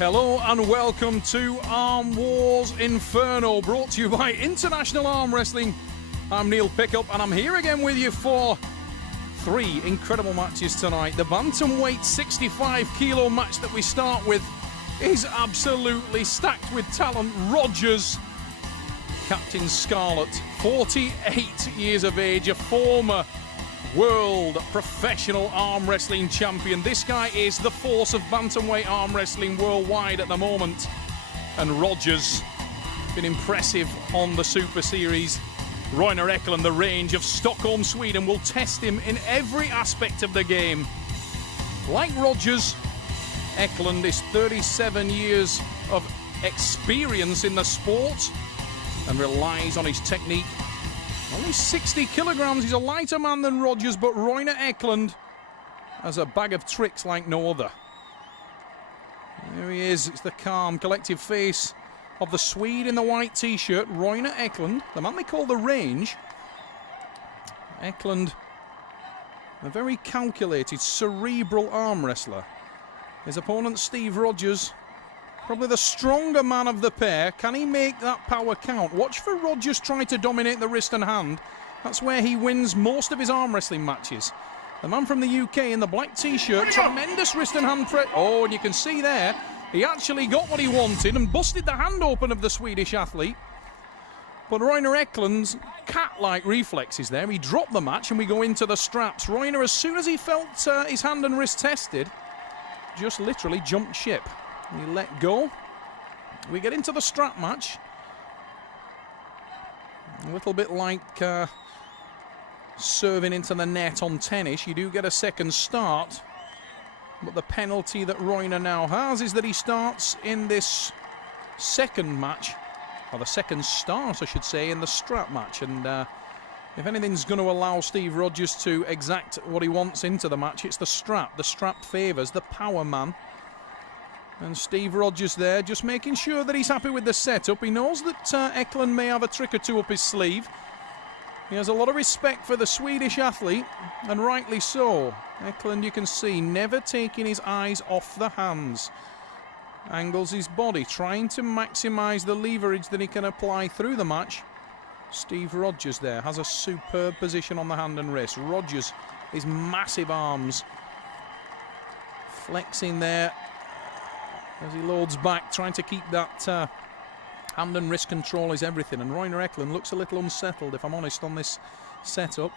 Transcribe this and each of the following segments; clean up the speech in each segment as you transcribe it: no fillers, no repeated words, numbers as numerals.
Hello and welcome to WARS Inferno, brought to you by International Arm Wrestling. I'm Neil Pickup and I'm here again with you for 3 incredible matches tonight. The bantamweight 65 kilo match that we start with is absolutely stacked with talent. Rogers, Captain Scarlet, 48 years of age, a former world professional arm wrestling champion. This guy is the force of bantamweight arm wrestling worldwide at the moment. And Rogers, been impressive on the Super Series. Roiner Eklund, the range of Stockholm, Sweden, will test him in every aspect of the game. Like Rogers, Eklund is 37 years of experience in the sport and relies on his technique. Only 60 kilograms, he's a lighter man than Rogers, but Roiner Eklund has a bag of tricks like no other. There he is, it's the calm, collective face of the Swede in the white t-shirt, Roiner Eklund, the man they call the Range. Eklund, a very calculated, cerebral arm wrestler. His opponent, Steve Rogers, probably the stronger man of the pair. Can he make that power count? Watch for Rogers try to dominate the wrist and hand. That's where he wins most of his arm wrestling matches. The man from the UK in the black t-shirt, tremendous wrist and hand press. Oh, and you can see there, he actually got what he wanted and busted the hand open of the Swedish athlete. But Roiner Eklund's cat-like reflexes there. He dropped the match and we go into the straps. Roiner, as soon as he felt his hand and wrist tested, just literally jumped ship. He let go. We get into the strap match. A little bit like serving into the net on tennis. You do get a second start. But the penalty that Roiner now has is that he starts in this second match, or the second start, I should say, in the strap match. And if anything's going to allow Steve Rogers to exact what he wants into the match, it's the strap. The strap favours the power man. And Steve Rogers there, just making sure that he's happy with the setup. He knows that Eklund may have a trick or two up his sleeve. He has a lot of respect for the Swedish athlete, and rightly so. Eklund, you can see, never taking his eyes off the hands. Angles his body, trying to maximise the leverage that he can apply through the match. Steve Rogers there has a superb position on the hand and wrist. Rogers, his massive arms, flexing there as he loads back, trying to keep that hand and wrist control is everything. And Roiner Eklund looks a little unsettled, if I'm honest, on this setup.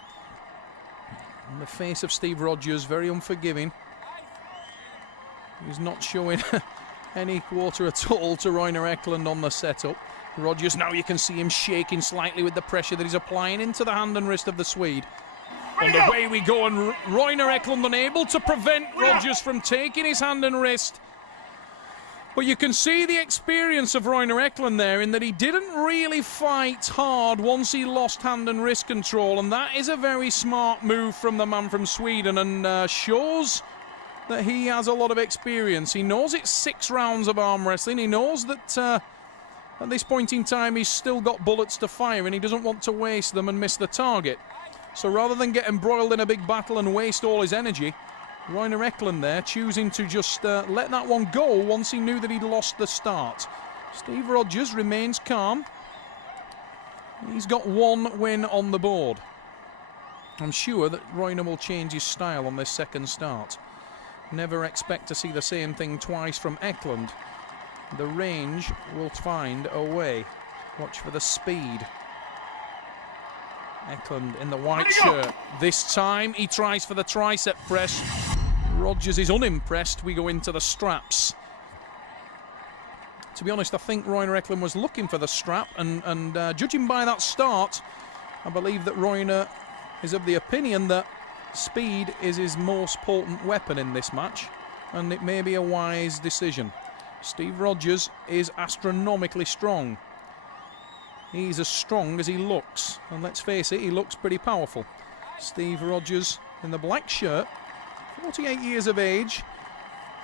And the face of Steve Rogers, very unforgiving. He's not showing any quarter at all to Roiner Eklund on the setup. Rogers, now you can see him shaking slightly with the pressure that he's applying into the hand and wrist of the Swede. And away we go, and Roiner Eklund unable to prevent Rogers from taking his hand and wrist. But you can see the experience of Roiner Eklund there in that he didn't really fight hard once he lost hand and wrist control, and that is a very smart move from the man from Sweden, and shows that he has a lot of experience. He knows it's 6 rounds of arm wrestling. He knows that at this point in time he's still got bullets to fire and he doesn't want to waste them and miss the target. So rather than get embroiled in a big battle and waste all his energy, Roiner Eklund there choosing to just let that one go once he knew that he'd lost the start. Steve Rogers remains calm. He's got 1 win on the board. I'm sure that Roiner will change his style on this second start. Never expect to see the same thing twice from Eklund. The Range will find a way. Watch for the speed. Eklund in the white shirt. This time he tries for the tricep press. Rogers is unimpressed. We go into the straps. To be honest, I think Roiner Eklund was looking for the strap, and judging by that start, I believe that Roiner is of the opinion that speed is his most potent weapon in this match, and it may be a wise decision. Steve Rogers is astronomically strong. He's as strong as he looks, and let's face it, he looks pretty powerful. Steve Rogers in the black shirt, 48 years of age,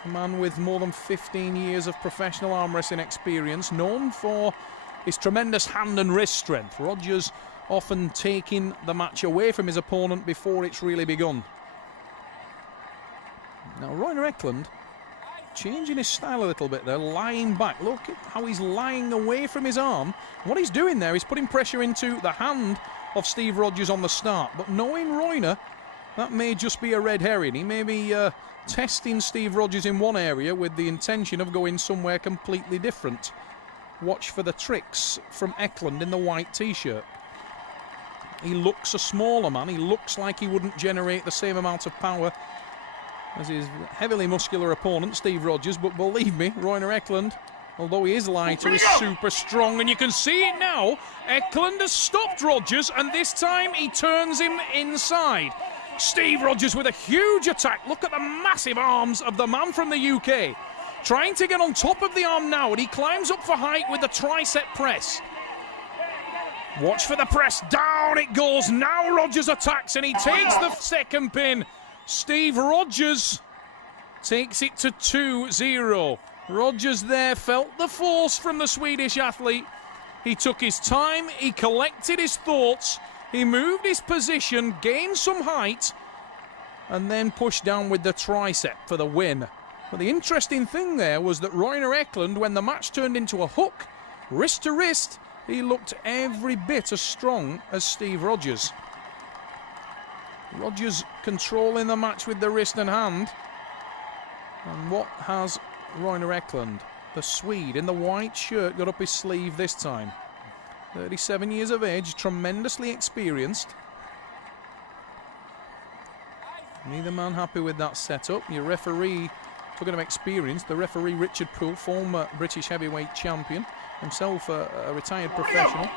a man with more than 15 years of professional arm wrestling experience, known for his tremendous hand and wrist strength. Rogers often taking the match away from his opponent before it's really begun. Now, Roiner Eklund changing his style a little bit there, lying back. Look at how he's lying away from his arm. What he's doing there is putting pressure into the hand of Steve Rogers on the start. But knowing Royner, that may just be a red herring. He may be testing Steve Rogers in one area with the intention of going somewhere completely different. Watch for the tricks from Eklund in the white t-shirt. He looks a smaller man. He looks like he wouldn't generate the same amount of power as his heavily muscular opponent, Steve Rogers. But believe me, Royner Eklund, although he is lighter, is super strong. And you can see it now. Eklund has stopped Rogers, and this time he turns him inside. Steve Rogers with a huge attack. Look at the massive arms of the man from the UK. Trying to get on top of the arm now, and he climbs up for height with the tricep press. Watch for the press. Down it goes. Now Rogers attacks, and he takes the second pin. Steve Rogers takes it to 2-0. Rogers there felt the force from the Swedish athlete. He took his time. He collected his thoughts. He moved his position, gained some height, and then pushed down with the tricep for the win. But the interesting thing there was that Royner Eklund, when the match turned into a hook, wrist to wrist, he looked every bit as strong as Steve Rogers. Rogers controlling the match with the wrist and hand. And what has Royner Eklund, the Swede in the white shirt, got up his sleeve this time? 37 years of age, tremendously experienced. Neither man happy with that setup. Your referee, talking of experience, the referee Richard Poole, former British heavyweight champion, himself a retired professional.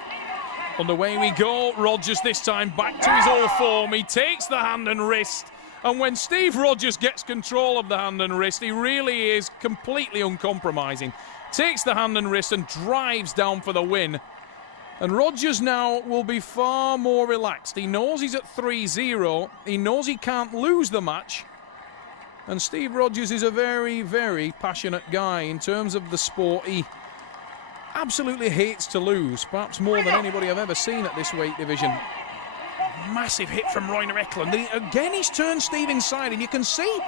Underway we go. Rogers this time back to his old form. He takes the hand and wrist. And when Steve Rogers gets control of the hand and wrist, he really is completely uncompromising. Takes the hand and wrist and drives down for the win. And Rogers now will be far more relaxed. He knows he's at 3-0. He knows he can't lose the match. And Steve Rogers is a very, very passionate guy in terms of the sport. He absolutely hates to lose, perhaps more than anybody I've ever seen at this weight division. Massive hit from Royner Eklund. Again, he's turned Steve inside, and you can see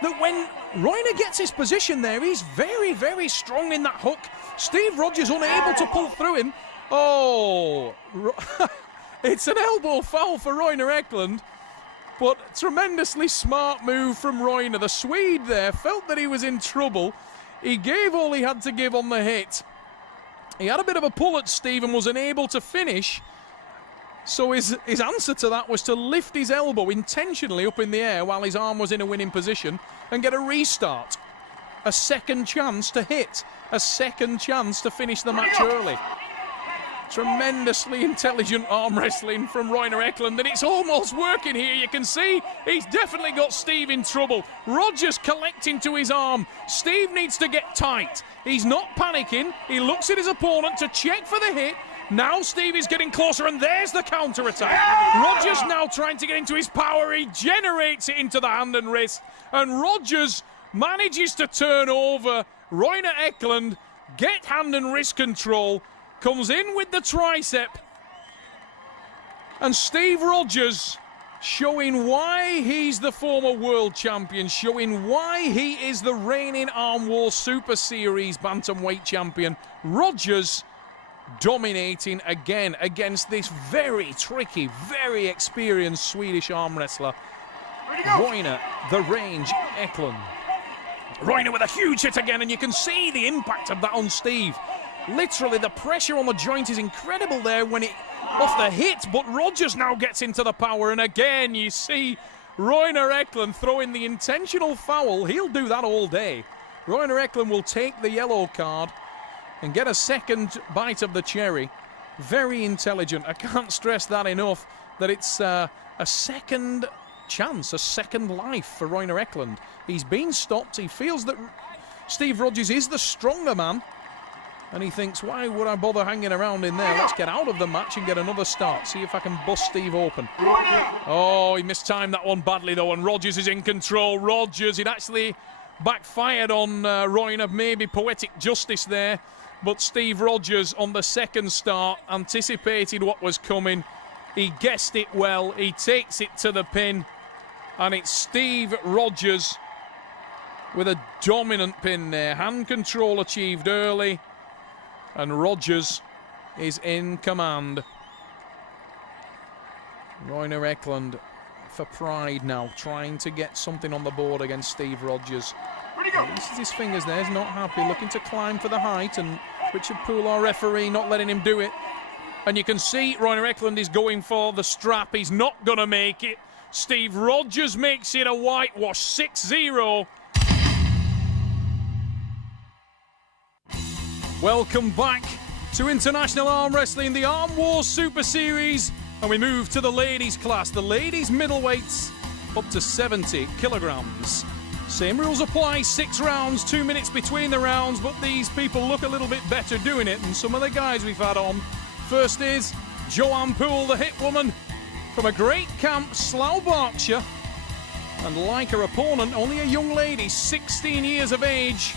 that when Royner gets his position there, he's very, very strong in that hook. Steve Rogers unable to pull through him. Oh, it's an elbow foul for Royner Eklund, but tremendously smart move from Royner. The Swede there felt that he was in trouble. He gave all he had to give on the hit. He had a bit of a pull at Steve and was unable to finish. So his answer to that was to lift his elbow intentionally up in the air while his arm was in a winning position and get a restart. A second chance to hit. A second chance to finish the match early. Tremendously intelligent arm wrestling from Royner Eklund, and it's almost working here. You can see he's definitely got Steve in trouble. Rogers collecting to his arm. Steve needs to get tight. He's not panicking. He looks at his opponent to check for the hit. Now Steve is getting closer, and there's the counter-attack. Rogers now trying to get into his power. He generates it into the hand and wrist, and Rogers manages to turn over Royner Eklund, get hand and wrist control, comes in with the tricep, and Steve Rogers showing why he's the former world champion, showing why he is the reigning Arm Wars Super Series bantamweight champion. Rogers dominating again against this very tricky, very experienced Swedish arm wrestler, Royner the Range Eklund. Royner with a huge hit again, and you can see the impact of that on Steve. Literally, the pressure on the joint is incredible there when it off the hit, but Rogers now gets into the power, and again you see Royner Eklund throwing the intentional foul. He'll do that all day. Royner Eklund will take the yellow card and get a second bite of the cherry. Very intelligent. I can't stress that enough, that it's a second chance, a second life for Royner Eklund. He's been stopped. He feels that Steve Rogers is the stronger man, and he thinks, why would I bother hanging around in there? Let's get out of the match and get another start. See if I can bust Steve open. Oh, he mistimed that one badly, though, and Rogers is in control. Rogers, it actually backfired on Royner. Maybe poetic justice there. But Steve Rogers on the second start anticipated what was coming. He guessed it well. He takes it to the pin. And it's Steve Rogers with a dominant pin there. Hand control achieved early, and Rogers is in command. Royner Eklund for pride now, trying to get something on the board against Steve Rogers. Releases his fingers there, he's not happy, looking to climb for the height, and Richard Poole, our referee, not letting him do it. And you can see Royner Eklund is going for the strap. He's not going to make it. Steve Rogers makes it a whitewash, 6-0. Welcome back to International Arm Wrestling, the Arm Wars Super Series. And we move to the ladies class. The ladies middleweights up to 70 kilograms. Same rules apply, 6 rounds, 2 minutes between the rounds, but these people look a little bit better doing it than some of the guys we've had on. First is Joanne Poole, the hit woman from a great camp, Slough, Berkshire. And like her opponent, only a young lady, 16 years of age.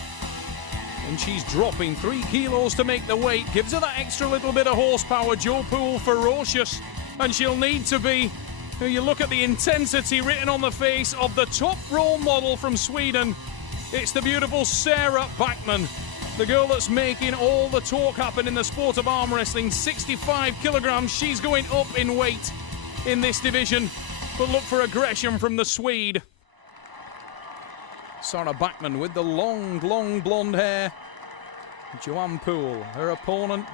And she's dropping 3 kilos to make the weight. Gives her that extra little bit of horsepower. Jo Poole, ferocious. And she'll need to be. You look at the intensity written on the face of the top role model from Sweden. It's the beautiful Sarah Backman, the girl that's making all the talk happen in the sport of arm wrestling. 65 kilograms. She's going up in weight in this division. But look for aggression from the Swede. Sarah Backman with the long blonde hair. Joanne Poole, her opponent,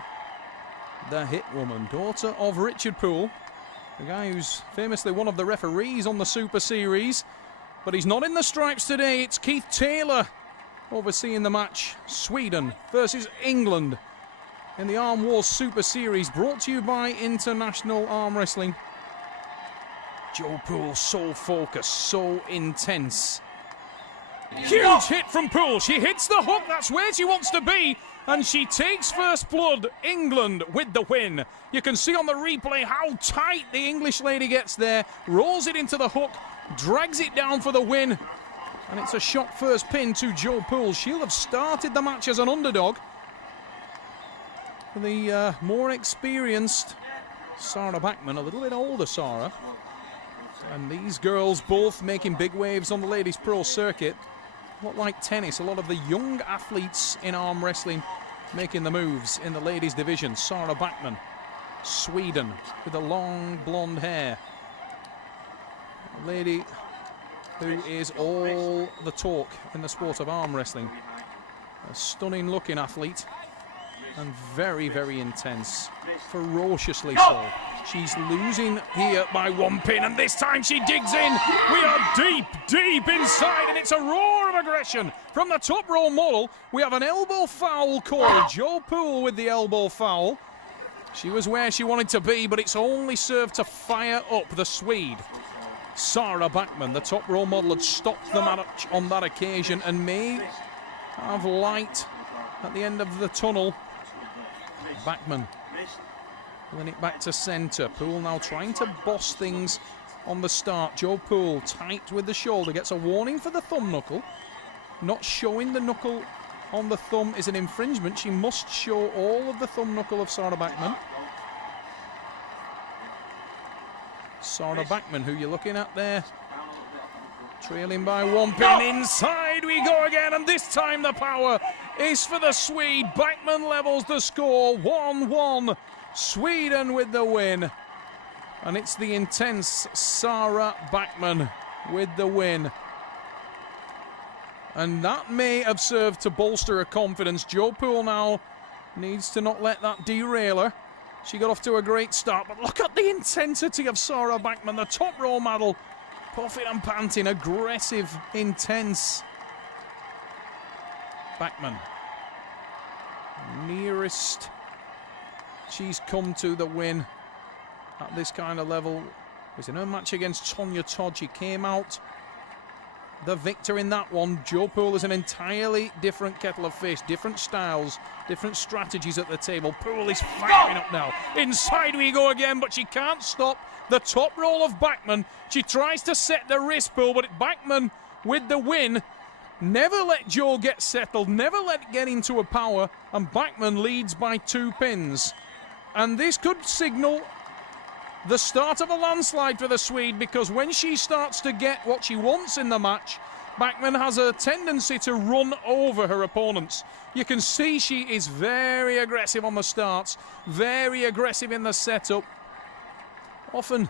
the hit woman, daughter of Richard Poole, the guy who's famously one of the referees on the Super Series. But he's not in the stripes today. It's Keith Taylor overseeing the match. Sweden versus England in the Arm Wars Super Series, brought to you by International Arm Wrestling. Jo Poole, so focused, so intense. Huge hit from Poole. She hits the hook. That's where she wants to be. And she takes first blood. England with the win. You can see on the replay how tight the English lady gets there. Rolls it into the hook. Drags it down for the win. And it's a shot first pin to Jo Poole. She'll have started the match as an underdog. The more experienced Sarah Backman, a little bit older Sarah. And these girls both making big waves on the ladies pro circuit. A lot like tennis, a lot of the young athletes in arm wrestling making the moves in the ladies division. Sarah Backman, Sweden, with the long blonde hair. A lady who is all the talk in the sport of arm wrestling. A stunning looking athlete and very, very intense, ferociously so. She's losing here by 1 pin, and this time she digs in. We are deep inside, and it's a roar of aggression from the top row model. We have an elbow foul called. Jo Poole with the elbow foul. She was where she wanted to be, but it's only served to fire up the Swede. Sarah Backman, the top row model, had stopped the match on that occasion and may have light at the end of the tunnel. Backman pulling it back to centre. Poole now trying to boss things on the start. Jo Poole tight with the shoulder. Gets a warning for the thumb knuckle. Not showing the knuckle on the thumb is an infringement. She must show all of the thumb knuckle of Sarah Backman. Sarah Backman, who you're looking at there, trailing by 1 pin. Inside we go again, and this time the power is for the Swede. Backman levels the score, 1-1. Sweden with the win. And it's the intense Sarah Backman with the win. And that may have served to bolster her confidence. Jo Poole now needs to not let that derail her. She got off to a great start, but look at the intensity of Sarah Backman, the top row model. Puffing and panting, aggressive, intense. Backman. Nearest she's come to the win at this kind of level. It was in her match against Tonya Todd. She came out the victor in that one. Jo Poole is an entirely different kettle of fish, different styles, different strategies at the table. Poole is firing up now. Inside we go again, but she can't stop the top roll of Backman. She tries to set the wrist pull, but Backman with the win. Never let Jo get settled, never let it get into a power, and Backman leads by 2 pins. And this could signal the start of a landslide for the Swede, because when she starts to get what she wants in the match, Bachmann has a tendency to run over her opponents. You can see she is very aggressive on the starts, very aggressive in the setup. Often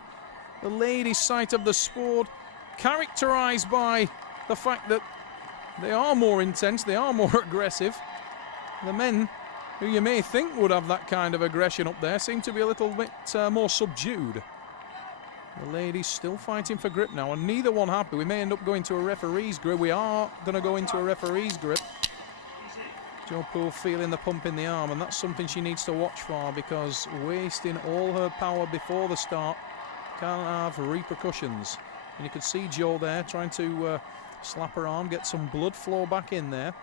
the ladies' side of the sport characterised by the fact that they are more intense, they are more aggressive. The men, who you may think would have that kind of aggression up there, seem to be a little bit more subdued. The ladies still fighting for grip now, and neither one happy. We may end up going to a referee's grip. We are going to go into a referee's grip. Jo Poole feeling the pump in the arm, and that's something she needs to watch for, because wasting all her power before the start can have repercussions. And you can see Jo there trying to slap her arm, get some blood flow back in there.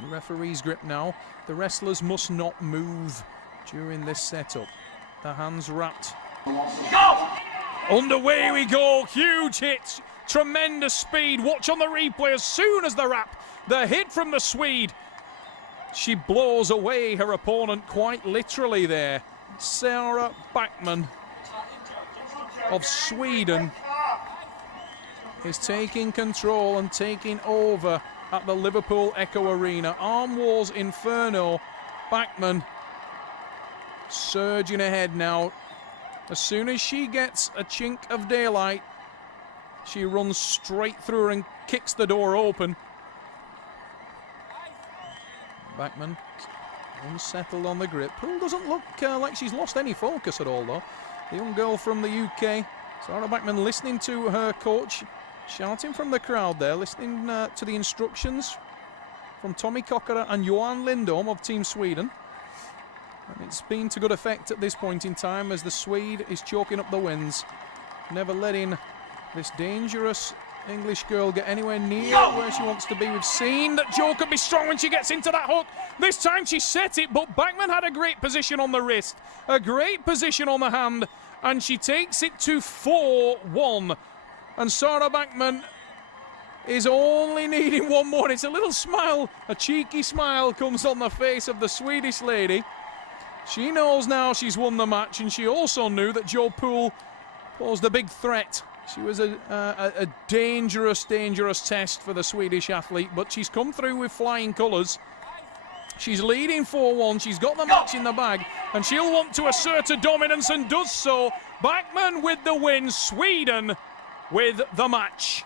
The referee's grip now. The wrestlers must not move during this setup. The hands wrapped. Go! Underway we go. Huge hits. Tremendous speed. Watch on the replay as soon as the wrap. The hit from the Swede. She blows away her opponent quite literally there. Sarah Bachmann of Sweden is taking control and taking over at the Liverpool Echo Arena. Arm Wars Inferno. Bachmann surging ahead now. As soon as she gets a chink of daylight, she runs straight through her and kicks the door open. Bachmann unsettled on the grip. Poole doesn't look like she's lost any focus at all, though. The young girl from the UK, Sarah Bachmann, listening to her coach, shouting from the crowd there, listening to the instructions from Tommy Cockera and Johan Lindholm of Team Sweden. And it's been to good effect at this point in time, as the Swede is choking up the wins, never letting this dangerous English girl get anywhere near where she wants to be. We've seen that Jo can be strong when she gets into that hook. This time she set it, but Bachmann had a great position on the wrist, a great position on the hand, and she takes it to 4-1. And Sarah Bachmann is only needing one more. It's a little smile, a cheeky smile comes on the face of the Swedish lady. She knows now she's won the match, and she also knew that Jo Poole posed a big threat. She was a dangerous, dangerous test for the Swedish athlete, but she's come through with flying colours. She's leading 4-1, she's got the match in the bag, and she'll want to assert her dominance, and does so. Bachmann with the win, Sweden with the match.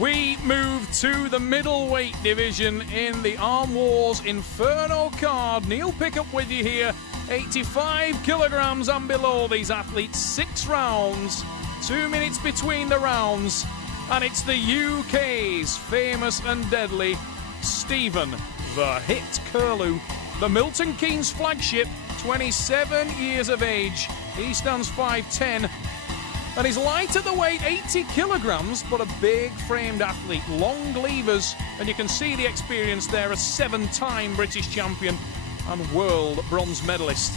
We move to the middleweight division in the Arm Wars Inferno card. Neil Pickup with you here. 85 kilograms and below, these athletes. 6 rounds, 2 minutes between the rounds. And it's the UK's famous and deadly Stephen the Hit Kirlew, the Milton Keynes flagship, 27 years of age. He stands 5'10". And he's light at the weight, 80 kilograms, but a big framed athlete, long levers, and you can see the experience there, a 7-time British champion and world bronze medalist.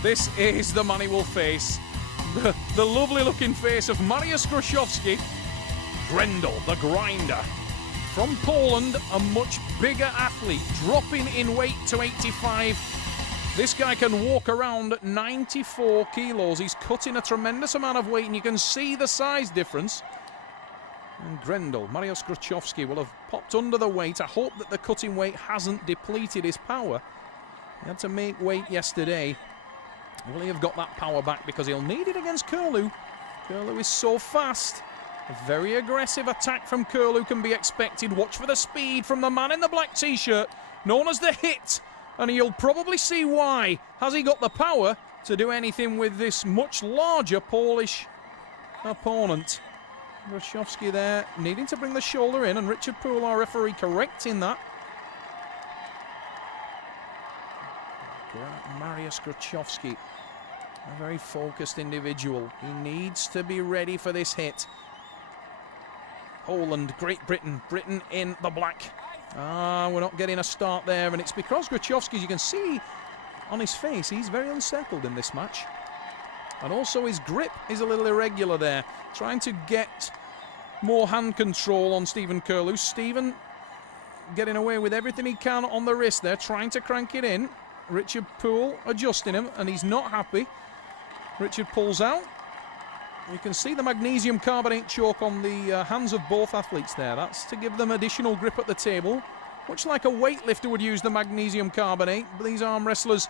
This is the man he will face, the lovely looking face of Mariusz Grochowski. Grendel, the grinder. From Poland, a much bigger athlete, dropping in weight to 85. This guy can walk around at 94 kilos. He's cutting a tremendous amount of weight, and you can see the size difference. And Grendel, Mariusz Grochowski, will have popped under the weight. I hope that the cutting weight hasn't depleted his power. He had to make weight yesterday. Will he have got that power back? Because he'll need it against Kirlew. Kirlew is so fast. A very aggressive attack from Kirlew can be expected. Watch for the speed from the man in the black t-shirt, known as the Hit. And you'll probably see why. Has he got the power to do anything with this much larger Polish opponent? Grochowski there, needing to bring the shoulder in, and Richard Poole, our referee, correcting that. Mariusz Grochowski, a very focused individual. He needs to be ready for this hit. Poland, Great Britain, Britain in the black. We're not getting a start there, and it's because Grochowski, as you can see on his face, he's very unsettled in this match. And also his grip is a little irregular there, trying to get more hand control on Stephen Kirlew. Stephen getting away with everything he can on the wrist there, trying to crank it in. Richard Poole adjusting him, and he's not happy. Richard pulls out. You can see the magnesium carbonate choke on the hands of both athletes there. That's to give them additional grip at the table. Much like a weightlifter would use the magnesium carbonate, these arm wrestlers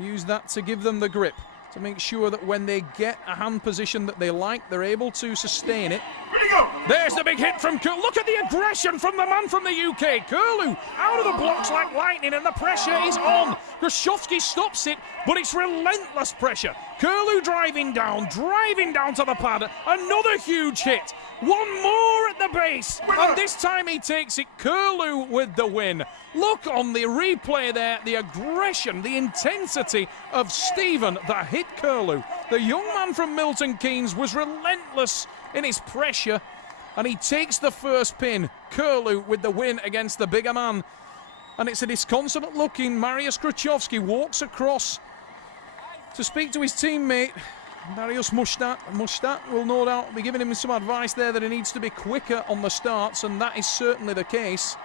use that to give them the grip, to make sure that when they get a hand position that they like, they're able to sustain it. There's the big hit from Kirlew. Look at the aggression from the man from the UK. Kirlew out of the blocks like lightning, and the pressure is on. Grochowski stops it, but it's relentless pressure. Kirlew driving down to the pad. Another huge hit. One more at the base, and this time he takes it. Kirlew with the win. Look on the replay there, the aggression, the intensity of Stephen that hit Kirlew. The young man from Milton Keynes was relentless in his pressure, and he takes the first pin. Kirlew with the win against the bigger man. And it's a disconsolate looking Mariusz Grochowski walks across to speak to his teammate. Mariusz Mustat will no doubt be giving him some advice there that he needs to be quicker on the starts, and that is certainly the case.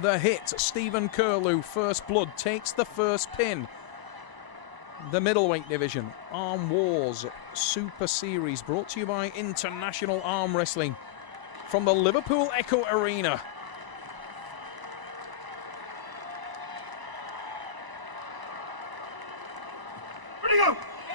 The hit, Stephen Kirlew, first blood, takes the first pin. The middleweight division, Arm Wars Super Series, brought to you by International Arm Wrestling from the Liverpool Echo Arena.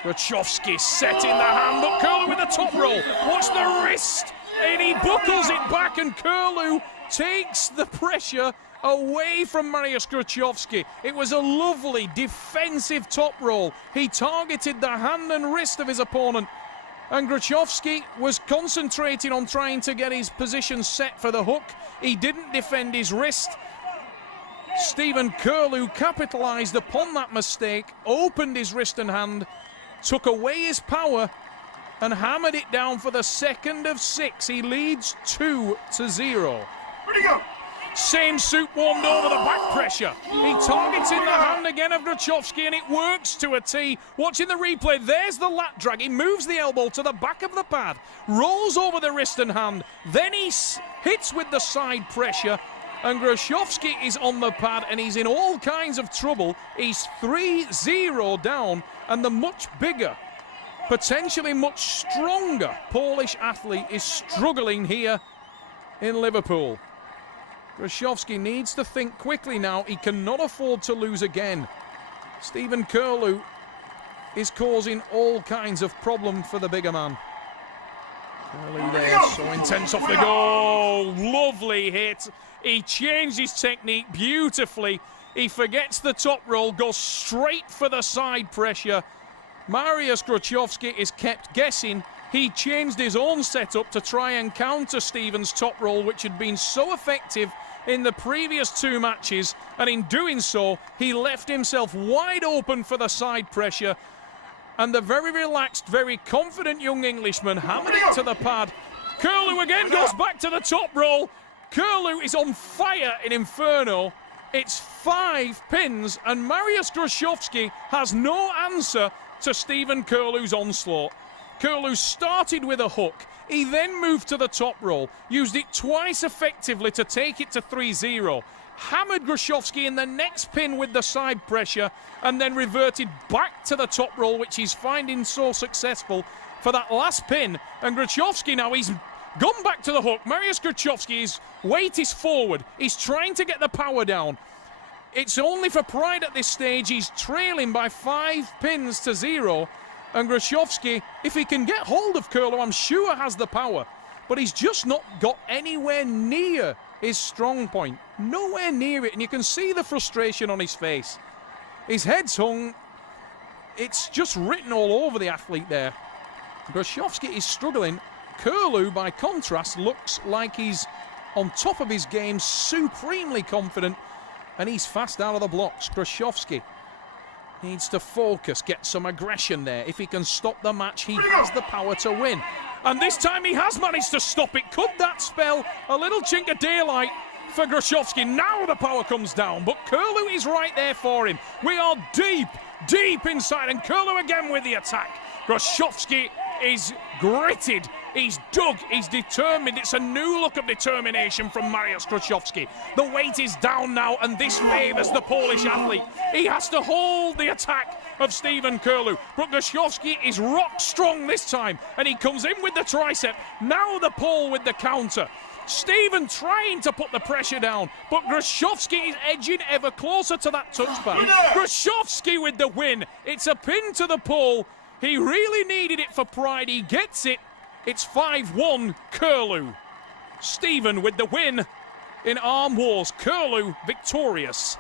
Grochowski setting the hand, but Kirlew with the top roll. Watch the wrist, and he buckles it back, and Kirlew takes the pressure away from Mariusz Grochowski. It was a lovely defensive top roll. He targeted the hand and wrist of his opponent, and Grochowski was concentrating on trying to get his position set for the hook. He didn't defend his wrist. Stephen Kirlew capitalised upon that mistake, opened his wrist and hand, took away his power, and hammered it down for the second of 6. He leads 2-0. Same suit warmed over the back pressure. He targets in the hand again of Grochowski, and it works to a T. Watching the replay, there's the lat drag. He moves the elbow to the back of the pad, rolls over the wrist and hand, then he hits with the side pressure, and Grochowski is on the pad, and he's in all kinds of trouble. He's 3-0 down, and the much bigger, potentially much stronger Polish athlete is struggling here in Liverpool. Grochowski needs to think quickly now. He cannot afford to lose again. Stephen Kirlew is causing all kinds of problem for the bigger man. Kirlew there, so intense off the goal. Lovely hit. He changed his technique beautifully. He forgets the top roll, goes straight for the side pressure. Mariusz Grochowski is kept guessing. He changed his own setup to try and counter Stephen's top roll, which had been so effective in the previous 2 matches, and in doing so, he left himself wide open for the side pressure, and the very relaxed, very confident young Englishman hammered it to the pad. Kirlew again goes back to the top roll. Kirlew is on fire in Inferno. It's 5 pins, and Mariusz Grochowski has no answer to Stephen Kirlew's onslaught. Kirlew started with a hook. He then moved to the top roll, used it twice effectively to take it to 3-0, hammered Grochowski in the next pin with the side pressure, and then reverted back to the top roll, which he's finding so successful for that last pin. And Grochowski now, he's gone back to the hook. Mariusz Grochowski's weight is forward. He's trying to get the power down. It's only for pride at this stage. He's trailing by 5 pins to 0. And Grochowski, if he can get hold of Kirlew, I'm sure has the power. But he's just not got anywhere near his strong point. Nowhere near it. And you can see the frustration on his face. His head's hung. It's just written all over the athlete there. Grochowski is struggling. Kirlew, by contrast, looks like he's on top of his game, supremely confident. And he's fast out of the blocks. Grochowski needs to focus, get some aggression there. If he can stop the match, he has the power to win. And this time he has managed to stop it. Could that spell a little chink of daylight for Grochowski? Now the power comes down, but Kirlew is right there for him. We are deep, deep inside, and Kirlew again with the attack. Grochowski is gritted He's dug, he's determined. It's a new look of determination from Mariusz Grochowski. The weight is down now, and this favours the Polish athlete. He has to hold the attack of Stephen Kirlew, but Grochowski is rock strong this time, and he comes in with the tricep. Now the Pole with the counter. Stephen trying to put the pressure down, but Grochowski is edging ever closer to that touchback. Grochowski with the win. It's a pin to the Pole. He really needed it for pride. He gets it. It's 5-1 Kirlew. Stephen with the win in Arm Wars. Kirlew victorious.